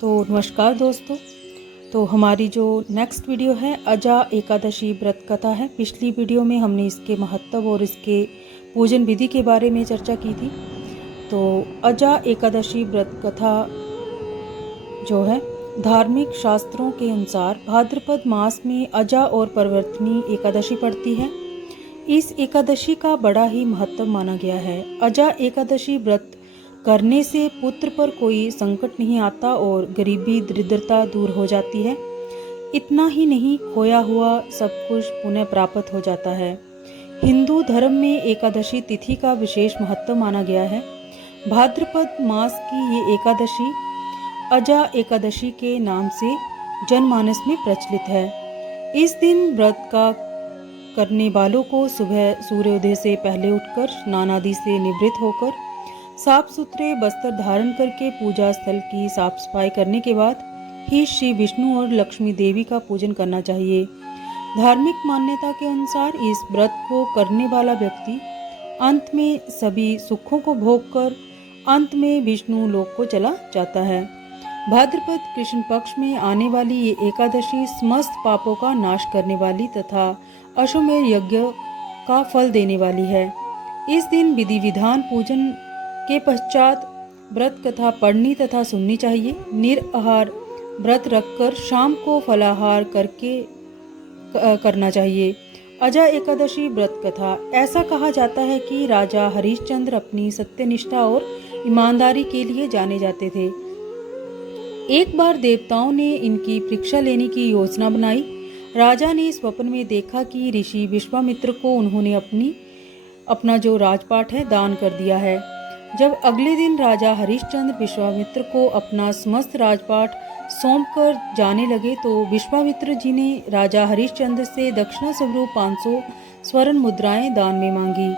तो नमस्कार दोस्तों। तो हमारी जो नेक्स्ट वीडियो है अजा एकादशी व्रत कथा है। पिछली वीडियो में हमने इसके महत्व और इसके पूजन विधि के बारे में चर्चा की थी। तो अजा एकादशी व्रत कथा जो है धार्मिक शास्त्रों के अनुसार भाद्रपद मास में अजा और परवर्तनी एकादशी पड़ती है। इस एकादशी का बड़ा ही महत्व माना गया है। अजा एकादशी व्रत करने से पुत्र पर कोई संकट नहीं आता और गरीबी दरिद्रता दूर हो जाती है। इतना ही नहीं, खोया हुआ सब कुछ पुनः प्राप्त हो जाता है। हिंदू धर्म में एकादशी तिथि का विशेष महत्व माना गया है। भाद्रपद मास की ये एकादशी अजा एकादशी के नाम से जनमानस में प्रचलित है। इस दिन व्रत का करने वालों को सुबह सूर्योदय से पहले उठकर स्नान आदि से निवृत्त होकर साफ सुथरे वस्त्र धारण करके पूजा स्थल की साफ सफाई करने के बाद ही श्री विष्णु और लक्ष्मी देवी का पूजन करना चाहिए। धार्मिक मान्यता के अनुसार इस व्रत को करने वाला व्यक्ति अंत में सभी सुखों को भोगकर अंत में विष्णु लोक को चला जाता है। भाद्रपद कृष्ण पक्ष में आने वाली ये एकादशी समस्त पापों का नाश करने वाली तथा अश्वमेध यज्ञ का फल देने वाली है। इस दिन विधि विधान पूजन के पश्चात व्रत कथा पढ़नी तथा सुननी चाहिए। निराहार व्रत रखकर शाम को फलाहार करके करना चाहिए। अजा एकादशी व्रत कथा ऐसा कहा जाता है कि राजा हरिश्चंद्र अपनी सत्यनिष्ठा और ईमानदारी के लिए जाने जाते थे। एक बार देवताओं ने इनकी परीक्षा लेने की योजना बनाई। राजा ने स्वप्न में देखा कि ऋषि विश्वामित्र को उन्होंने अपना जो राजपाट है दान कर दिया है। जब अगले दिन राजा हरिश्चंद्र विश्वामित्र को अपना समस्त राजपाट सौंप कर जाने लगे तो विश्वामित्र जी ने राजा हरिश्चंद्र से दक्षिणा स्वरूप 500 स्वर्ण मुद्राएं दान में मांगी।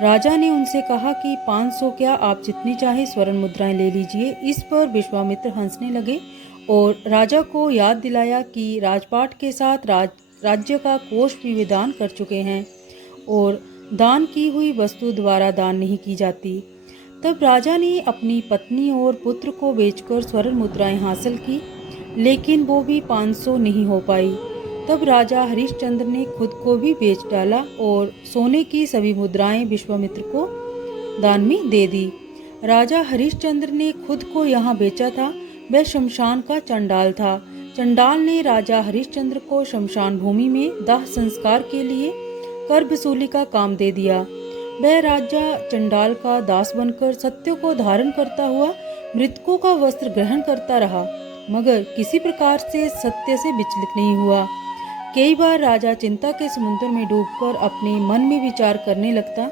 राजा ने उनसे कहा कि 500 क्या, आप जितनी चाहे स्वर्ण मुद्राएं ले लीजिए। इस पर विश्वामित्र हंसने लगे और राजा को याद दिलाया कि राजपाट के साथ राज्य का कोष भी वे दान कर चुके हैं और दान की हुई वस्तु द्वारा दान नहीं की जाती। तब राजा ने अपनी पत्नी और पुत्र को बेचकर स्वर्ण मुद्राएं हासिल की, लेकिन वो भी 500 नहीं हो पाई। तब राजा हरिश्चंद्र ने खुद को भी बेच डाला और सोने की सभी मुद्राएं विश्वामित्र को दान में दे दी। राजा हरिश्चंद्र ने खुद को यहाँ बेचा था। वह शमशान का चंडाल था। चंडाल ने राजा हरिश्चंद्र को शमशान भूमि में दाह संस्कार के लिए कर वसूली का काम दे दिया। वह राजा चंडाल का दास बनकर सत्य को धारण करता हुआ मृतकों का वस्त्र ग्रहण करता रहा, मगर किसी प्रकार से सत्य से विचलित नहीं हुआ। कई बार राजा चिंता के समुद्र में डूबकर अपने मन में विचार करने लगता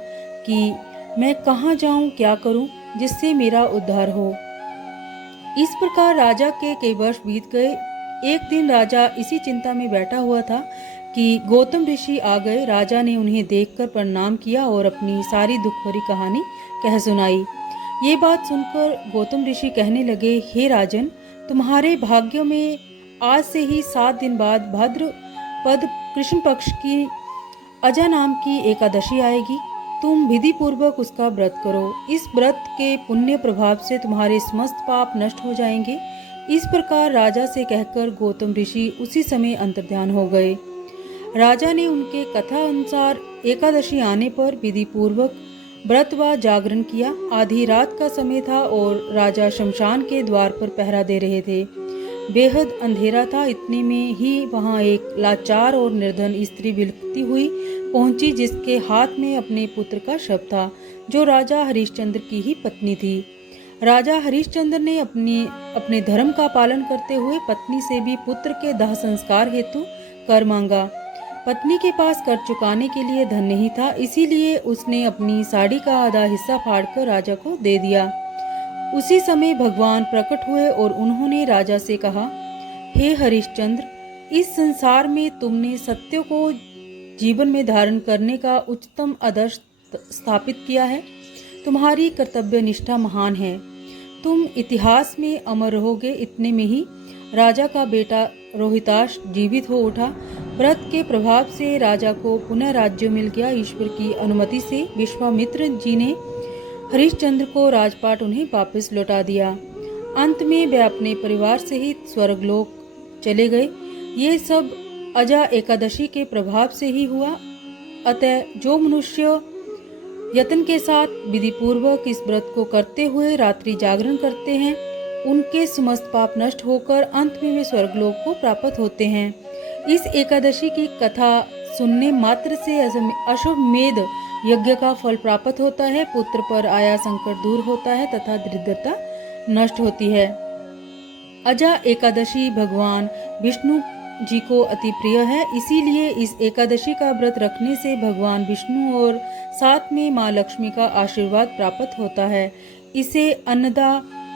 कि मैं कहाँ जाऊं, क्या करूं जिससे मेरा उद्धार हो। इस प्रकार राजा के कई वर्ष बीत गए। एक दिन राजा इसी चिंता में बैठा हुआ था कि गौतम ऋषि आ गए। राजा ने उन्हें देखकर प्रणाम किया और अपनी सारी दुख भरी कहानी कह सुनाई। ये बात सुनकर गौतम ऋषि कहने लगे, हे राजन, तुम्हारे भाग्य में आज से ही 7 दिन बाद भाद्रपद कृष्ण पक्ष की अजा नाम की एकादशी आएगी। तुम विधि पूर्वक उसका व्रत करो। इस व्रत के पुण्य प्रभाव से तुम्हारे समस्त पाप नष्ट हो जाएंगे। इस प्रकार राजा से कहकर गौतम ऋषि उसी समय अंतर्ध्यान हो गए। राजा ने उनके कथा अनुसार एकादशी आने पर विधि पूर्वक व्रत व जागरण किया। आधी रात का समय था और राजा शमशान के द्वार पर पहरा दे रहे थे। बेहद अंधेरा था। इतने में ही वहां एक लाचार और निर्धन स्त्री बिलखती हुई पहुंची, जिसके हाथ में अपने पुत्र का शव था, जो राजा हरिश्चंद्र की ही पत्नी थी। राजा हरिश्चंद्र ने अपने धर्म का पालन करते हुए पत्नी से भी पुत्र के दाह संस्कार हेतु कर मांगा। पत्नी के पास कर चुकाने के लिए धन नहीं था, इसीलिए उसने अपनी साड़ी का आधा हिस्सा फाड़कर राजा को दे दिया। उसी समय भगवान प्रकट हुए और उन्होंने राजा से कहा, हे हरिश्चंद्र, इस संसार में तुमने सत्य को जीवन में धारण करने का उच्चतम आदर्श स्थापित किया है। तुम्हारी कर्तव्य निष्ठा महान है। तुम इतिहास में अमर रहोगे। इतने में ही राजा का बेटा रोहिताश जीवित हो उठा। व्रत के प्रभाव से राजा को पुनः राज्य मिल गया। ईश्वर की अनुमति से विश्वामित्र जी ने हरिश्चंद्र को राजपाट उन्हें वापस लौटा दिया। अंत में वे अपने परिवार सहित स्वर्गलोक चले गए। ये सब अजा एकादशी के प्रभाव से ही हुआ। अतः जो मनुष्य यत्न के साथ विधि पूर्वक इस व्रत को करते हुए रात्रि जागरण करते हैं, उनके समस्त पाप नष्ट होकर अंत में वे स्वर्गलोक को प्राप्त होते हैं। इस एकादशी की कथा सुनने मात्र से अश्वमेध यज्ञ का फल प्राप्त होता है, पुत्र पर आया संकट दूर होता है तथा दरिद्रता नष्ट होती है। अजा एकादशी भगवान विष्णु जी को अति प्रिय है, इसीलिए इस एकादशी का व्रत रखने से भगवान विष्णु और साथ में माँ लक्ष्मी का आशीर्वाद प्राप्त होता है। इसे अन्नदा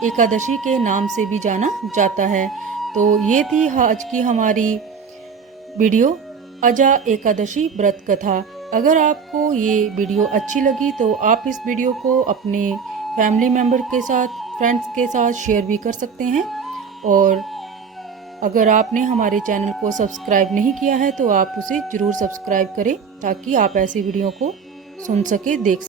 एकादशी के नाम से भी जाना जाता है। तो ये थी आज की हमारी वीडियो अजा एकादशी व्रत कथा। अगर आपको ये वीडियो अच्छी लगी तो आप इस वीडियो को अपने फैमिली मेम्बर के साथ, फ्रेंड्स के साथ शेयर भी कर सकते हैं। और अगर आपने हमारे चैनल को सब्सक्राइब नहीं किया है तो आप उसे ज़रूर सब्सक्राइब करें ताकि आप ऐसी वीडियो को सुन सके, देख सकें।